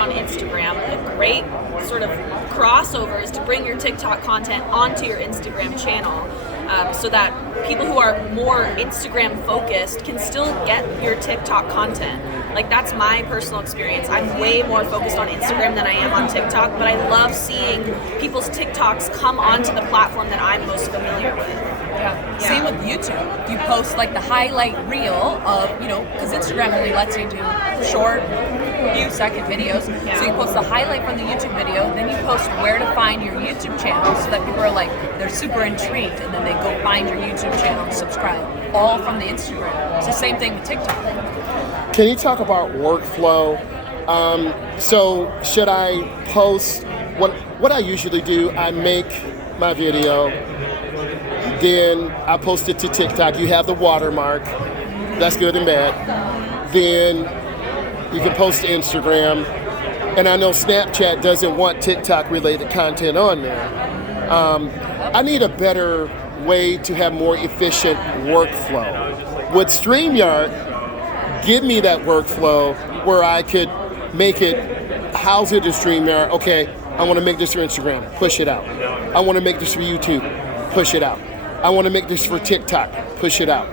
on Instagram, a great sort of crossover is to bring your TikTok content onto your Instagram channel. So that people who are more Instagram focused can still get your TikTok content. Like, that's my personal experience. I'm way more focused on Instagram than I am on TikTok, but I love seeing people's TikToks come onto the platform that I'm most familiar with. Yeah. Same with YouTube. You post like the highlight reel of, because Instagram only lets you do short, few second videos. Yeah. So you post the highlight from the YouTube video, then you post where to find your YouTube channel so that people are like, they're super intrigued, and then they go find your YouTube channel and subscribe. All from the Instagram. It's the same thing with TikTok. Can you talk about workflow? So should I post, what I usually do, I make my video, then I post it to TikTok. You have the watermark. That's good and bad. Then you can post to Instagram. And I know Snapchat doesn't want TikTok-related content on there. I need a better way to have more efficient workflow. With StreamYard, give me that workflow where I could make it, house it in StreamYard. Okay, I want to make this for Instagram. Push it out. I want to make this for YouTube. Push it out. I want to make this for TikTok. Push it out.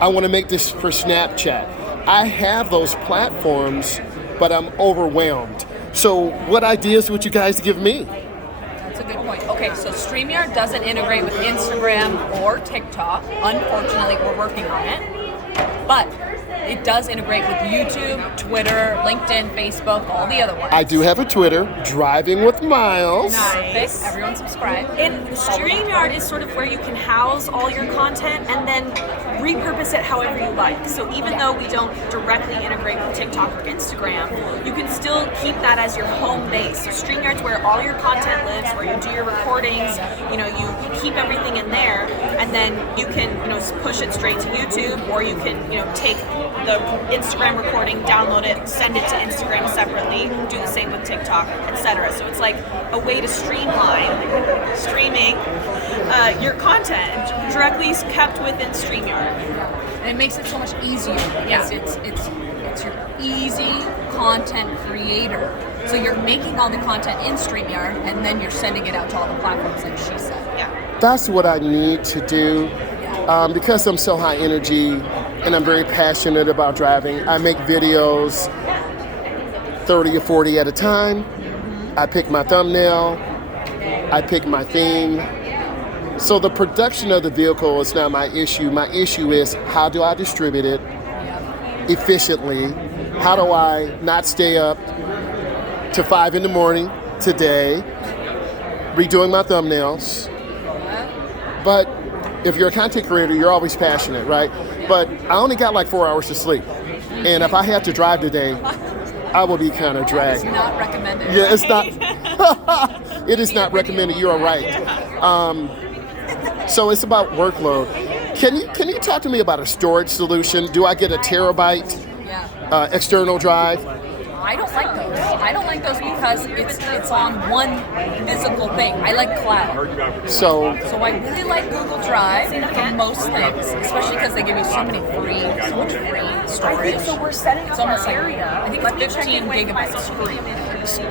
I want to make this for Snapchat. I have those platforms, but I'm overwhelmed. So what ideas would you guys give me? That's a good point. Okay, so StreamYard doesn't integrate with Instagram or TikTok. Unfortunately, we're working on it. But it does integrate with YouTube, Twitter, LinkedIn, Facebook, all the other ones. I do have a Twitter, Driving with Myles. Nice. Everyone subscribe. And StreamYard is sort of where you can house all your content and then repurpose it however you like. So even though we don't directly integrate with TikTok or Instagram, you can still keep that as your home base. So StreamYard's where all your content lives, where you do your recordings, you keep everything in there, and then you can, push it straight to YouTube, or you can, take the Instagram recording, download it, send it to Instagram separately, do the same with TikTok, etc. So it's like a way to streamline streaming your content directly kept within StreamYard. And it makes it so much easier because it's your easy content creator. So you're making all the content in StreamYard, and then you're sending it out to all the platforms, like she said. Yeah. That's what I need to do. Because I'm so high energy and I'm very passionate about driving, I make videos 30 or 40 at a time. I pick my thumbnail, I pick my theme. So the production of the vehicle is not my issue. My issue is, how do I distribute it efficiently? How do I not stay up to 5 in the morning today redoing my thumbnails? But if you're a content creator, you're always passionate, right? But I only got like 4 hours of sleep. And if I had to drive today, I will be kind of dragged. It's not recommended. Yeah, it's not. It is not recommended. You are right. So it's about workload. Can you talk to me about a storage solution? Do I get a terabyte external drive? I don't like those. I don't like those because it's on one physical thing. I like cloud. So I really like Google Drive for most things, especially because they give you so much free storage. So we're setting up It's almost our like, area. I think it's 15 gigabytes free.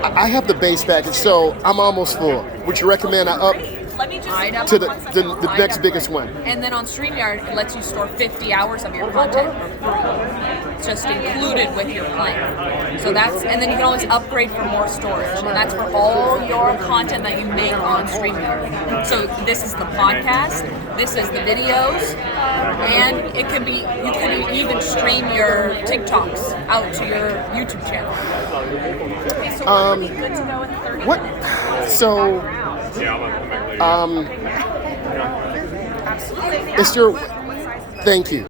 I have the base package, so I'm almost full. Would you recommend I up Let me just to the next biggest one? And then on StreamYard, it lets you store 50 hours of your content for free. It's just included with your plan. So and then you can always upgrade for more storage. And that's for all your content that you make on StreamYard. So this is the podcast, this is the videos, and you can even stream your TikToks out to your YouTube channel. Okay, so we're really good to go in 30 What? minutes. So, Absolutely. it's your. Thank you.